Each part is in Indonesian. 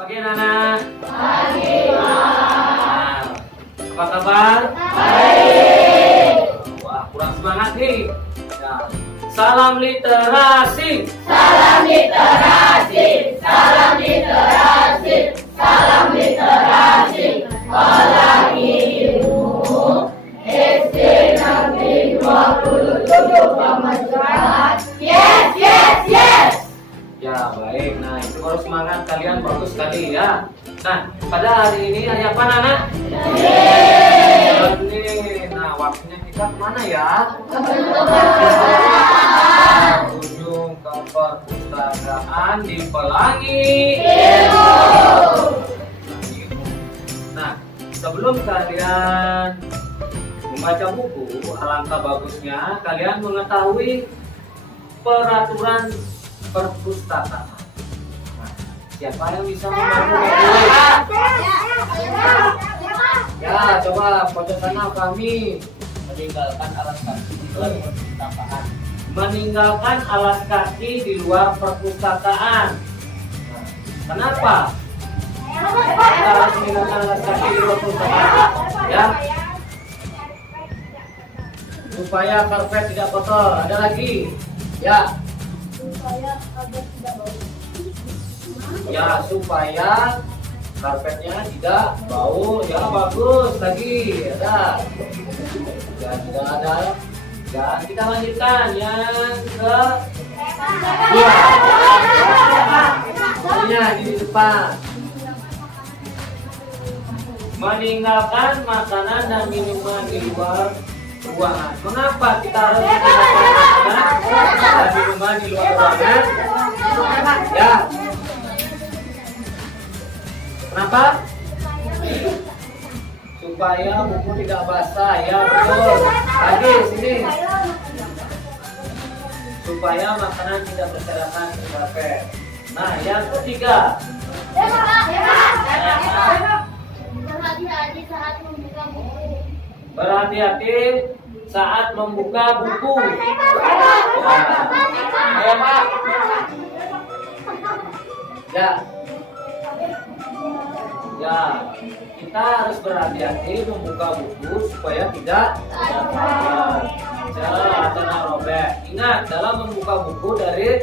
pagi anak-anak. Pagi, Pak. Apa kabar? Baik. Wah, kurang semangat nih. Ya. Salam literasi. Salam literasi. Salam literasi. Salam literasi. Orang Ibu SD Negeri 27 Pemajaran. Yes, yes, yes. Ya, baik. Nah, itu baru semangat kalian bagus sekali ya. Nah, pada hari ini hari apa, Nana? Senin. Nah, waktunya kita kemana ya? Kunjung ke perpustakaan di Pelangi. Nah, sebelum kalian membaca buku, alangkah bagusnya kalian mengetahui peraturan perpustakaan. Nah, siapa yang bisa membantu? Ya, coba pojok sana kami meninggalkan alas kaki di luar perpustakaan. Meninggalkan alas kaki di luar perpustakaan. Nah, kenapa? Kita harus meninggalkan alas kaki di luar perpustakaan. Ya, supaya karpet tidak kotor. Ada lagi? Ya. Ya, supaya karpetnya tidak bau. Ya, bagus. Lagi ada. Ya, tidak ada. Dan kita lanjutkan yang ke dua. Ini di depan. Meninggalkan makanan dan minuman di luar ruangan. Mengapa kita harus meninggalkan makanan dan minuman di luar ruangan? Ya. Kenapa? Supaya buku tidak basah. Ya, betul. Lagi sini. Supaya makanan tidak berserakan di karpet. Nah, yang ketiga. Berhati-hati saat membuka buku. Ya, Pak. Ya. Ya, kita harus berhati-hati membuka buku supaya tidak jatuh atau robek. Ingat, dalam membuka buku dari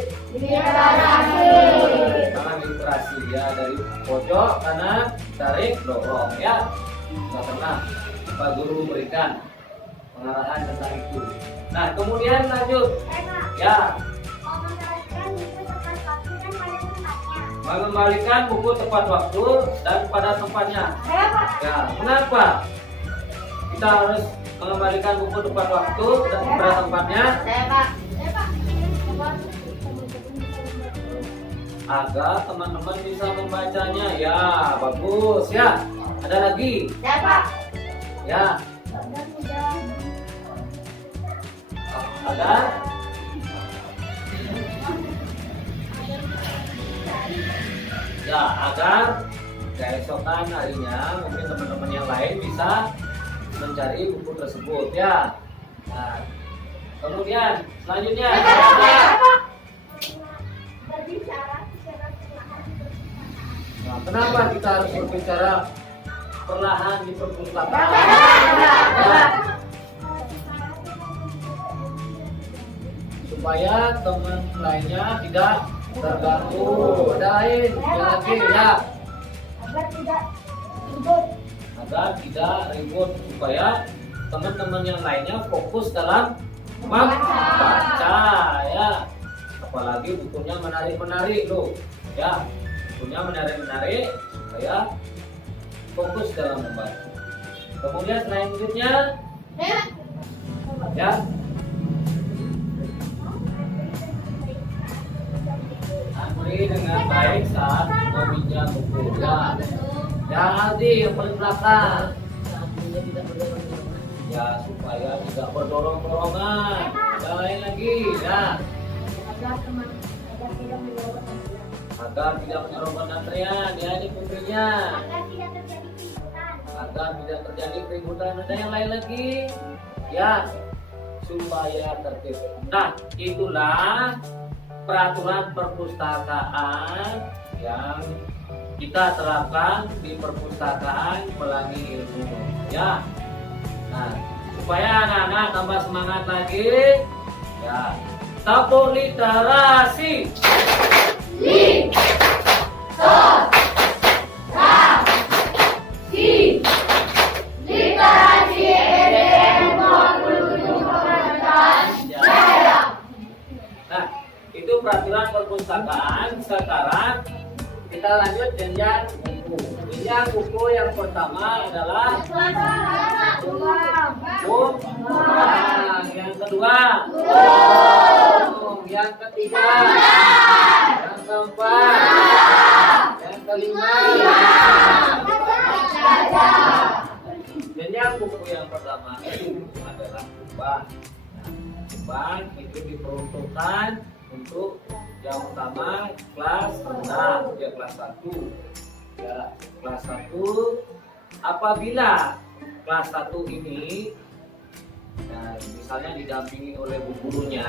tangan literasi ya, dari pojok kanan tarik dorong ya. Nggak pernah Pak Guru berikan pengarahan tentang itu. Nah, kemudian lanjut ya. Mengembalikan buku tepat waktu dan pada tempatnya. Ya, kenapa kita harus mengembalikan buku tepat waktu dan pada tempatnya? Agar teman-teman bisa membacanya. Ya, bagus ya. Ada lagi? Ya. Agar ya, agar keesokan harinya mungkin teman-teman yang lain bisa mencari buku tersebut ya. Nah, kemudian selanjutnya nah, kenapa kita harus berbicara perlahan di perpustakaan? Supaya teman lainnya tidak terganggu. Ada lain lagi ya. Agar tidak ribut supaya teman-teman yang lainnya fokus dalam membaca ya. Apalagi bukunya menarik-menarik loh ya. Bukunya menarik-menarik supaya fokus dalam membaca. Kemudian selanjutnya ya. Antri dengan baik saat meminjam buku ya. Ya, Aldi yang paling belakang. Ya, supaya tidak berdorong-dorongan. Yang lain lagi ya. Agar tidak menyerobot antrian ya, ini putrinya. Agar tidak terjadi keributan. Ada yang lain lagi ya, supaya tertib. Nah, itulah peraturan perpustakaan yang kita terapkan di perpustakaan Pelangi Ilmu, ya. Nah, supaya anak-anak tambah semangat lagi, ya, tabur literasi. Li, so, ra, si. Literasi SDN 27 Pemerintahan Daerah. Nah, itu peraturan perpustakaan. Sekarang kita lanjut jenjang buku. Jenjang buku yang pertama adalah buku. Yang kedua, yang ketiga, yang keempat, yang kelima. Jenjang buku yang pertama itu adalah beban. Beban itu diperuntukkan untuk yang utama kelas rendah, ya kelas 1. Ya, kelas 1 apabila kelas 1 ini misalnya didampingi oleh bu gurunya,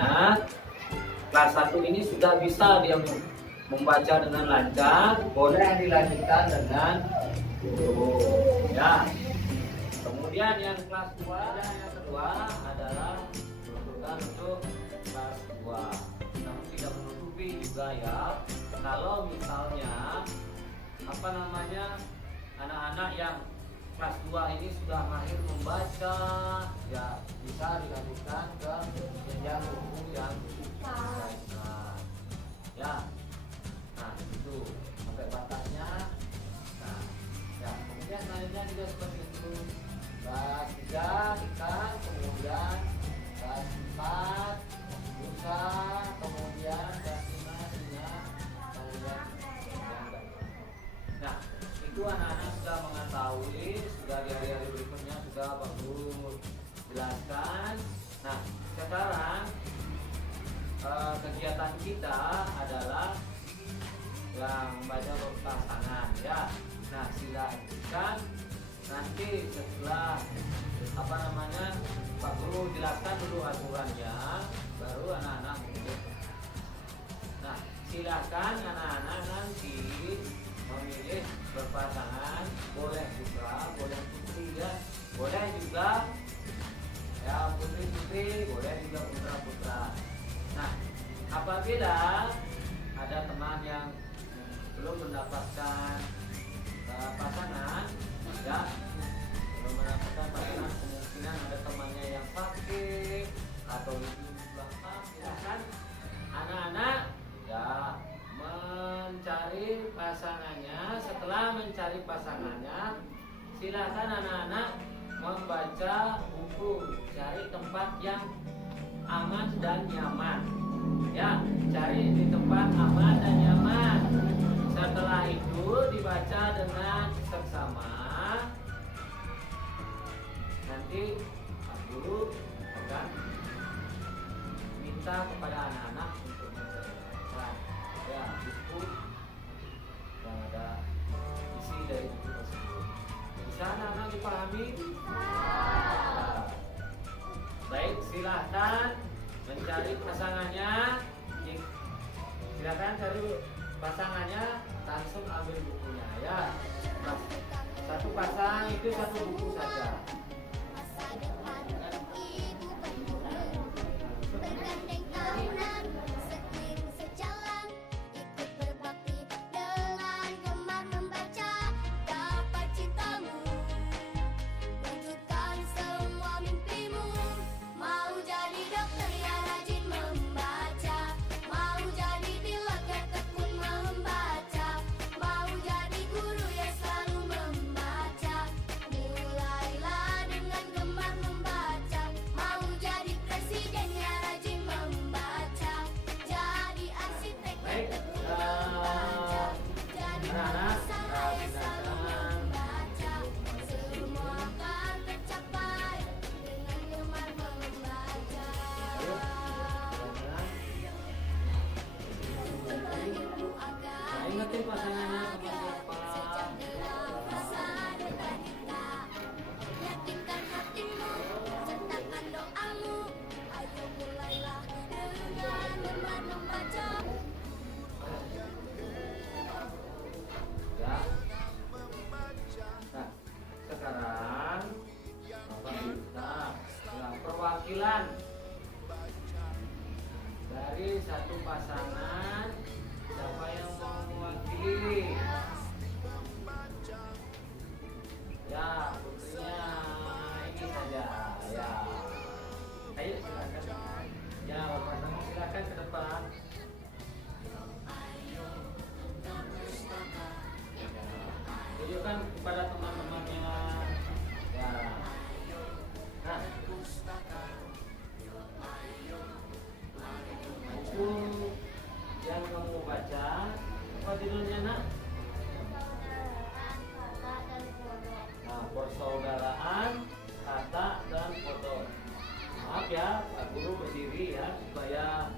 kelas 1 ini sudah bisa dia membaca dengan lancar, boleh dilanjutkan dengan guru, ya. Kemudian yang kelas 2, yang kedua adalah peruntukan untuk kelas 2. Namun tidak menutupi juga ya, kalau misalnya anak-anak yang kelas 2 ini sudah mahir membaca, ya bisa dilanjutkan ke jenjang buku yang lainnya, ya. Nah, itu sampai batasnya. Nah, ya, kemudian selanjutnya juga seperti itu. Kelas 3 ikan, kemudian kelas 4 busa, kemudian kelas 5 singa, kemudian. Nah, itu anak-anak sudah mengetahui, sudah di hari-hari berikutnya sudah bagus jelaskan. Nah, sekarang kegiatan kita adalah yang membaca pasangan, ya. Nah, silakan nanti setelah Pak Guru jelaskan dulu aturannya, baru anak-anak memilih. Nah, silakan anak-anak nanti memilih berpasangan, boleh putra, boleh putri, ya, boleh juga ya putri-putri, boleh juga putra-putra. Nah, apabila ada teman yang belum mendapatkan pasangan, ya, belum mendapatkan pasangan, kemungkinan ada temannya yang sakit atau di belakang, silakan anak-anak ya mencari pasangannya. Setelah mencari pasangannya, silakan anak-anak membaca buku, cari tempat yang aman dan nyaman, ya, cari di tempat aman dan nyaman. Setelah itu dibaca dengan seksama. Nanti Pak Guru akan minta kepada anak-anak untuk menceritakan, ya, buku yang ada isi dari buku tersebut. Bisa anak-anak dipahami? Nah, baik, silahkan mencari pasangannya. Silakan cari pasangannya, langsung ambil bukunya, ya. Satu pasang itu satu buku saja. Ingetin pasangannya sama siapa. satu pasangan. Siapa yang mau mewakili? Ya, putrinya ini saja. Ya, ayo silakan. Ya, pasangan silakan ke depan. Tunjukkan kepada teman-temannya. Ya. Nah, buku yang kamu baca apa judulnya, nak? Nah, persaudaraan kata dan foto. Maaf ya, Pak Guru berdiri ya supaya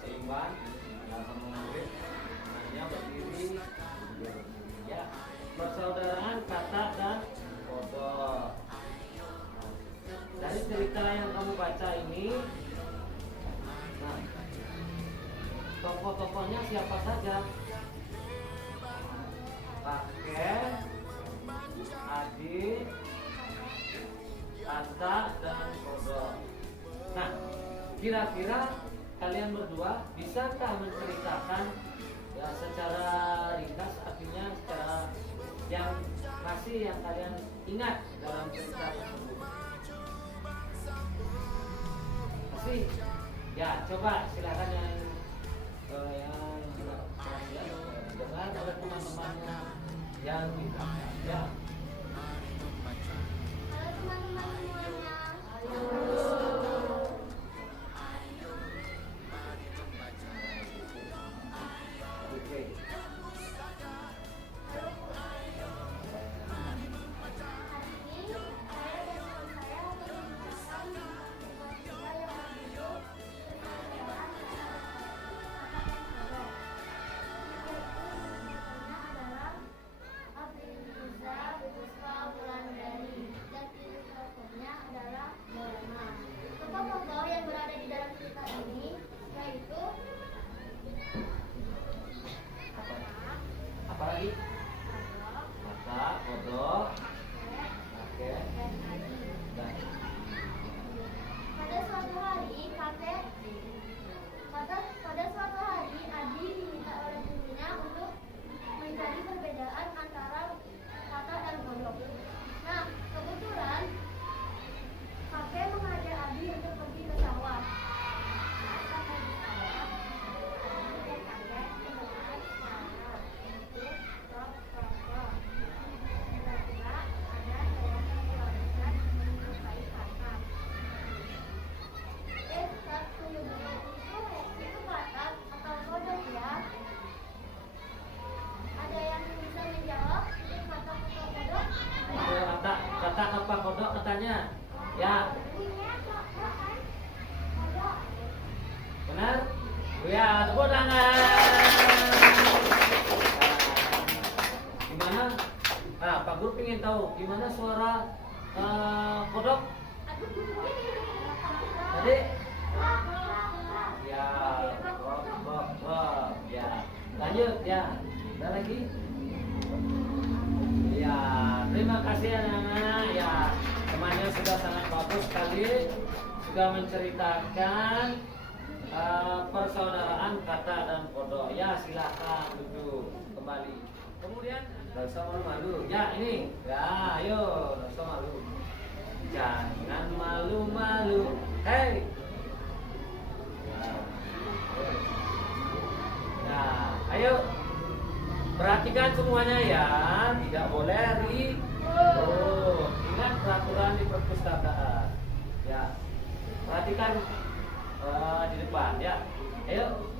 seimbang ya sama murid. Hanya berdiri. Ya, persaudaraan kata dan foto. Dari cerita yang kamu baca ini, nah, tokoh-tokohnya siapa saja? Kakek, adik, Anta, dan Kodo. Nah, kira-kira kalian berdua bisakah menceritakan ya secara ringkas, artinya secara yang yang kalian ingat dalam cerita tersebut? Masih? Ya, coba silakan yang dengar oleh teman-temannya yang bisa. Ya. Halo teman-teman semuanya. Oke. Tokoh-tokoh yang berada di dalam cerita ini yaitu Apa lagi? Mata, kodok, oke. Dan pada suatu hari Adi diminta oleh gurunya untuk mencari perbedaan antara kata dan kodok. Nah, kebetulan kakek mengajak Adi untuk pergi ke sawah. Sampai di sawah, Adi dan kakek mendengar suara untuk rok. Tiba-tiba ada seorang yang besar menyerupai kakak. Saat tunggu itu katak atau kodok ya? Ada yang bisa menjawab itu katak atau kodok? kata apa kodok katanya? Ya, benar? Ya, tepuk tangan. Gimana? Nah, Pak Guru ingin tahu gimana suara kodok tadi? Ya, ya. Lanjut ya. Ada lagi? Ya, terima kasih anak-anak. Ya, temannya sudah sangat bagus sekali, sudah menceritakan persaudaraan kata dan kodok. Ya, silakan duduk kembali. Kemudian nggak usah malu-malu. Ya, ini. Ya, ayo, nggak usah malu. Jangan malu-malu. Hei. Nah, ayo. Perhatikan semuanya ya, tidak boleh lari. Ingat peraturan di perpustakaan. Ya, perhatikan di depan ya. Ayo.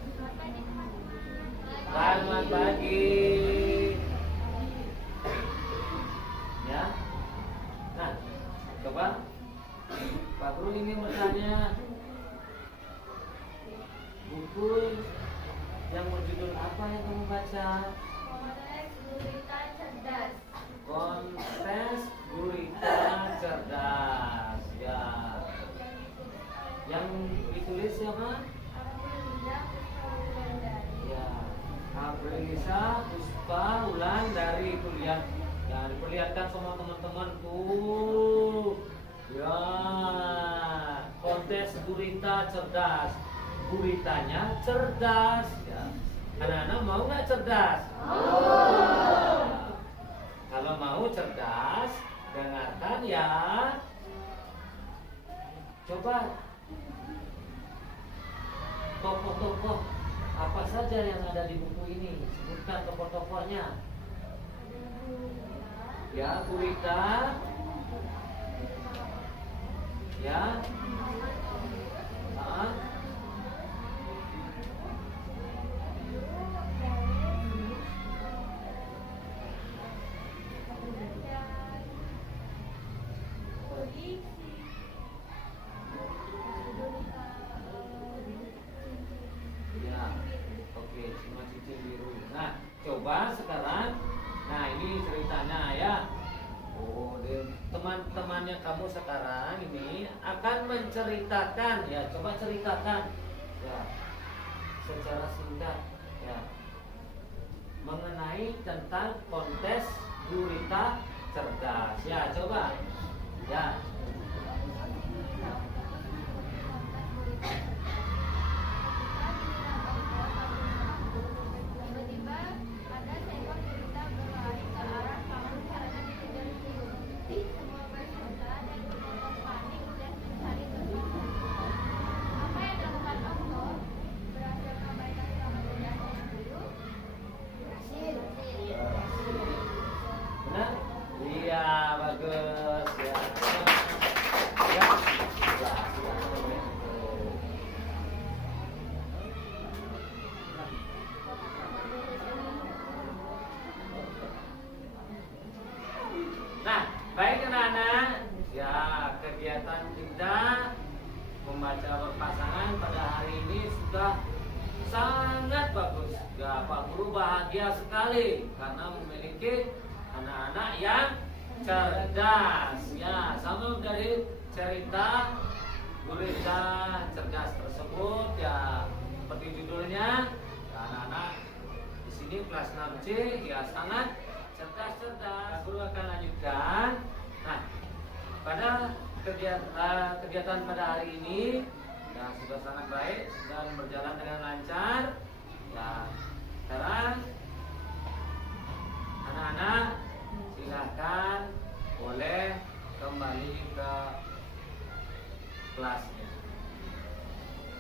Selamat pagi. Ya. Nah, coba Pak Guru ini bertanya, buku yang berjudul apa yang kamu baca? Kontes Gurita Cerdas. Kontes Gurita Cerdas. Ya. Yang ditulis siapa? Ya. Aprilisa Puspa Wulandari itu lihat. Ya, diperlihatkan sama teman-teman tuh. Ya. kontes gurita cerdas. Guritanya cerdas. Ya. Anak-anak mau nggak cerdas? Nah, kalau mau cerdas, dengarkan ya. Coba tokoh-tokoh apa saja yang ada di buku ini? Sebutkan tokoh-tokohnya. Ya, gurita. Ya. Ah. Ya, oke, cuma cincin biru. Nah, coba sekarang. Nah, ini ceritanya ya. Oh, teman-temannya kamu sekarang ini akan menceritakan ya. Coba ceritakan ya, secara singkat ya, mengenai tentang kontes gurita cerdas. Ya, coba. Ya. Tiba-tiba ada seekor gurita berlari ke arah kamar caranya dikejar-kejar. Semua peserta dan penonton panik dan mencari tempat. Apa yang dilakukan Okto? Berhasil mengabaikan selama berdasarkan dulu? Berhasil. Benar? Iya, bagus ya. Ya. Ya, nah, baik anak-anak. Ya, kegiatan kita membaca berpasangan pada hari ini sudah sangat bagus. Ya, Pak Guru bahagia sekali karena memiliki anak-anak yang cerdas. Ya, sama dari cerita gurita cerdas tersebut ya, seperti judulnya, ya, anak-anak di sini kelas 6C ya sangat cerdas. Guru akan lanjutkan. Nah, pada kegiatan pada hari ini ya sudah sangat baik dan berjalan dengan lancar. Ya, sekarang anak-anak silahkan boleh kembali ke kelasnya.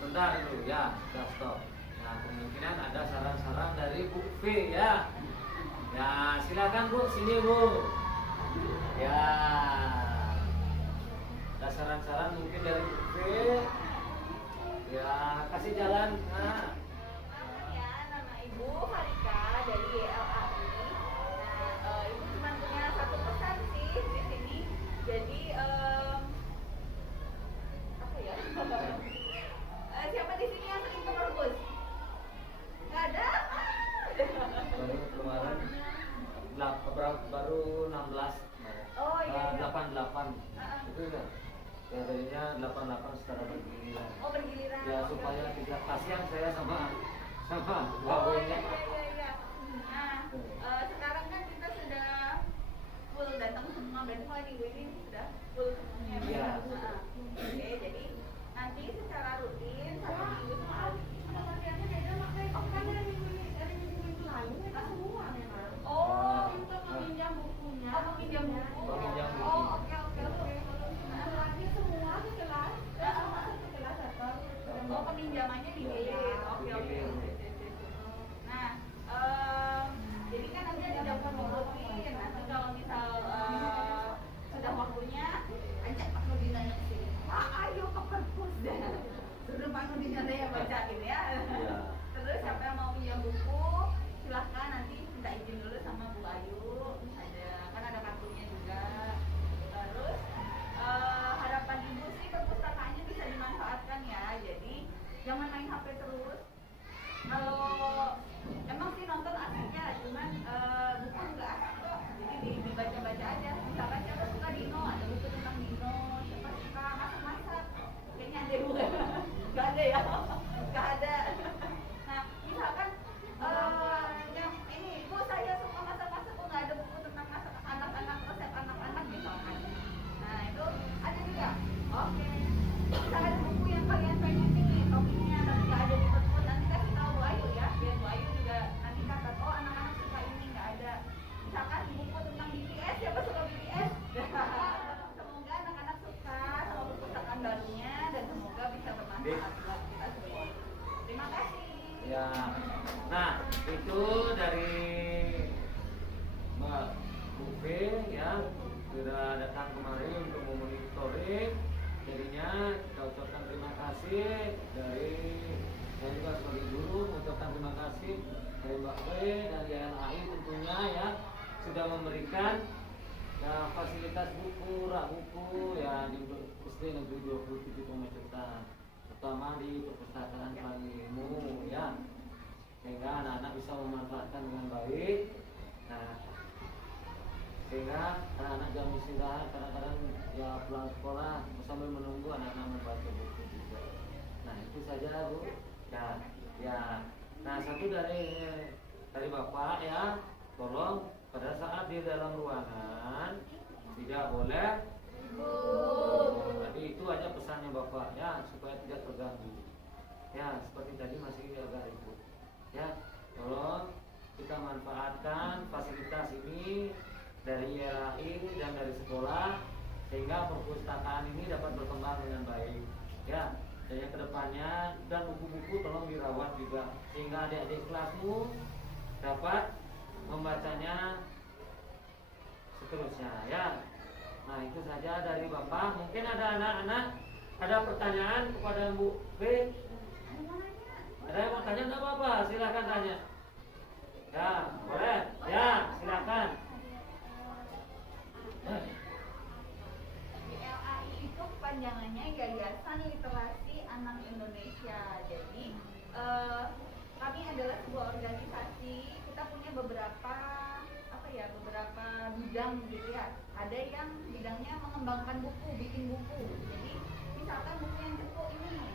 Bentar dulu ya, sudah stop. Nah, kemungkinan ada saran-saran dari Bu V ya. Ya, silakan Bu, sini Bu. Ya, ada saran-saran mungkin dari Bu V. Ya, kasih jalan. Nah. Ya, nama Ibu Harika dari YLAI. Nah, Ibu cuma punya satu pesan sih di sini. Jadi, apa ya? Siapa di sini yang sering ke perpus? Nggak ada? Baru kemarin baru 16 kemarin. Oh iya. 88 itu ya. Ya tadinya 88 secara bergiliran. Oh, bergiliran. Ya Oke, supaya oke. tidak kasihan saya sama Oh iya, babunya. iya. Nah, sekarang kan kita sudah full datang semua, berarti mulai minggu ini sudah full semuanya. Iya. Oke, jadi nanti secara rutin satu minggu sekali. Latihannya beda makanya kan dari minggu lalu mereka semua memang. Oh, Untuk meminjam bukunya. Oh, meminjam buku. Meminjam buku. Oh, oke. Lagi semua di kelas, masuk ke kelas atau Oh, peminjamannya digilir. Oke. Nah, jadi kan nanti ada jam rutin. Nanti kalau misal sudah waktunya, ajak Pak Nurdin nanya ke sini. Pak, ayo ke perpus deh. Suruh Pak Nurdin ada yang bacain ya. Iya. Terus siapa yang mau pinjam buku, silahkan nanti minta izin dulu sama Bu Ayu. Kan ada kartunya juga. Terus harapan Ibu sih perpustakaannya bisa dimanfaatkan ya. Jadi jangan main HP terus. Kalau emang sih nonton asiknya, cuman buku nggak asik kok. Jadi dibaca-baca aja. Misalkan siapa suka Dino, ada buku tentang Dino. Siapa suka masak-masak, kayaknya ada bukan? Nggak ada ya? Nggak ada. Nah, misalkan yang ini, Bu saya suka masak-masak, kok nggak ada buku tentang masak anak-anak, resep anak-anak misalkan. Nah, itu ada juga. Oke. Misalkan ada buku akhlak kita semua. Terima kasih. Ya. Nah, itu dari Mbak Bufe ya, sudah datang kemari untuk memonitoring. Jadinya kita ucapkan terima kasih dari saya juga sebagai guru mengucapkan terima kasih dari Mbak Fe dan YLAI tentunya ya sudah memberikan ya, fasilitas buku, rak buku ya di SD Negeri 27 Pemacetan, terutama di perpustakaan Ilmu ya, sehingga anak-anak bisa memanfaatkan dengan baik. Nah, sehingga anak-anak jam istirahat kadang-kadang ya pulang sekolah sambil menunggu anak-anak membaca buku juga. Nah itu saja Bu. Ya. Nah satu dari Bapak ya, tolong pada saat di dalam ruangan tidak boleh. Jadi itu aja pesannya Bapak ya, supaya tidak terganggu. Ya seperti tadi masih agak ribut. Ya tolong kita manfaatkan fasilitas ini dari YLAI dan dari sekolah sehingga perpustakaan ini dapat berkembang dengan baik ya. Dan yang kedepannya dan buku-buku tolong dirawat juga sehingga adik-adik kelasmu dapat membacanya seterusnya ya. Nah itu saja dari Bapak. Mungkin ada anak-anak ada pertanyaan kepada Bu B. Ada yang mau tanya enggak Bapak? Silakan tanya. Ya boleh ya silakan. YLAI itu kepanjangannya Yayasan Literasi Anak Indonesia. Jadi kami adalah sebuah organisasi. Kita punya beberapa bidang gitu ya. Ada yang bidangnya mengembangkan buku, bikin buku. Jadi misalkan buku yang cepu ini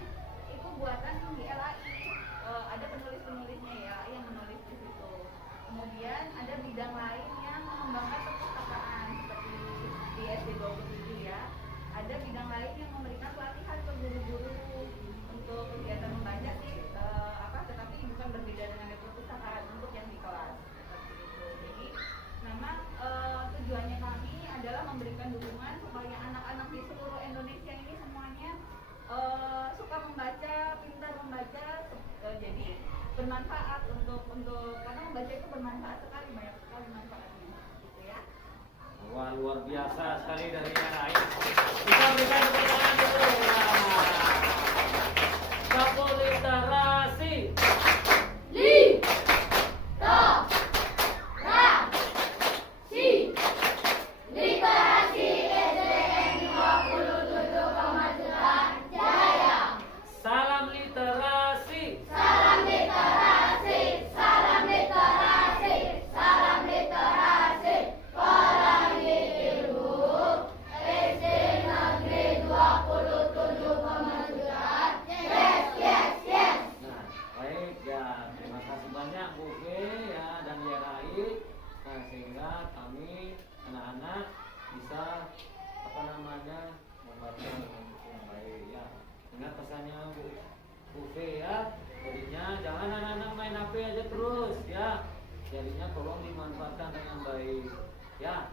itu buatan YLAI. Ada penulis-penulisnya ya yang menulis di situ. Kemudian ada bidang lain yang mengembangkan perpustakaan seperti di SD 27 ya. Ada bidang lain yang memberikan pelatihan ke guru-guru untuk kegiatan membaca sih tetapi bukan berbeda dengan di perpustakaan untuk yang di kelas seperti itu. Jadi memang tujuannya kami adalah memberikan dukungan supaya anak-anak di seluruh Indonesia ini semuanya suka membaca, pintar membaca, jadi bermanfaat untuk karena membaca itu bermanfaat sekali, banyak sekali manfaatnya gitu ya. Wah luar biasa sekali dari yang lain. Kita berikan tepuk tangan dulu ya. Sapu literasi. Literasi SDN 27 Pemacetan Jaya. Salam literasi. Salam literasi, salam literasi, salam literasi. Pelangi ilmu SD Negeri 27 Pemacetan. Yes. Nah, baik ya. Terima kasih banyak Bu B ya dan YLAI. Nah, sehingga kami anak-anak bisa membaca dengan buku yang baik ya. Ingat pesannya Bu B ya. Jadinya jangan anak-anak main HP aja terus ya. Jadinya tolong dimanfaatkan dengan baik ya.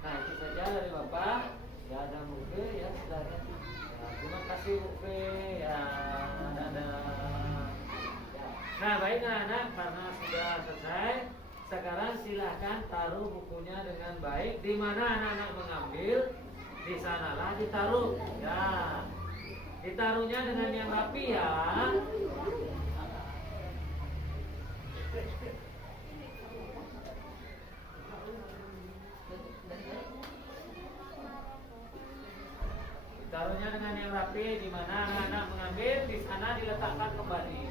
Nah itu saja dari Bapak ya dan Bu B ya saudara. Ya, terima kasih Bu B ya. Dadah. Nah baik anak-anak karena sudah selesai. Sekarang silahkan taruh bukunya dengan baik. Di mana anak-anak mengambil, di sanalah ditaruh. Ya, ditaruhnya dengan yang rapi ya. Ditaruhnya dengan yang rapi. Di mana anak-anak mengambil, di sana diletakkan kembali.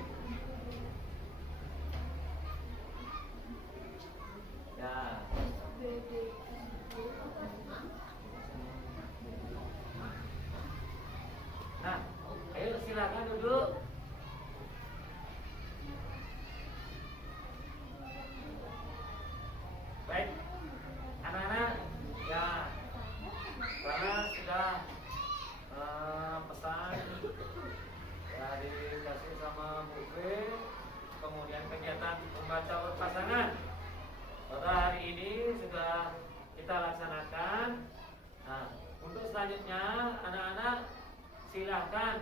Ya. Nah, ayo silakan duduk. Baik, anak-anak, ya, karena sudah pesan ya dikasih sama Bu B, kemudian kegiatan membaca berpasangan pada hari ini sudah kita laksanakan. Nah, untuk selanjutnya anak-anak silahkan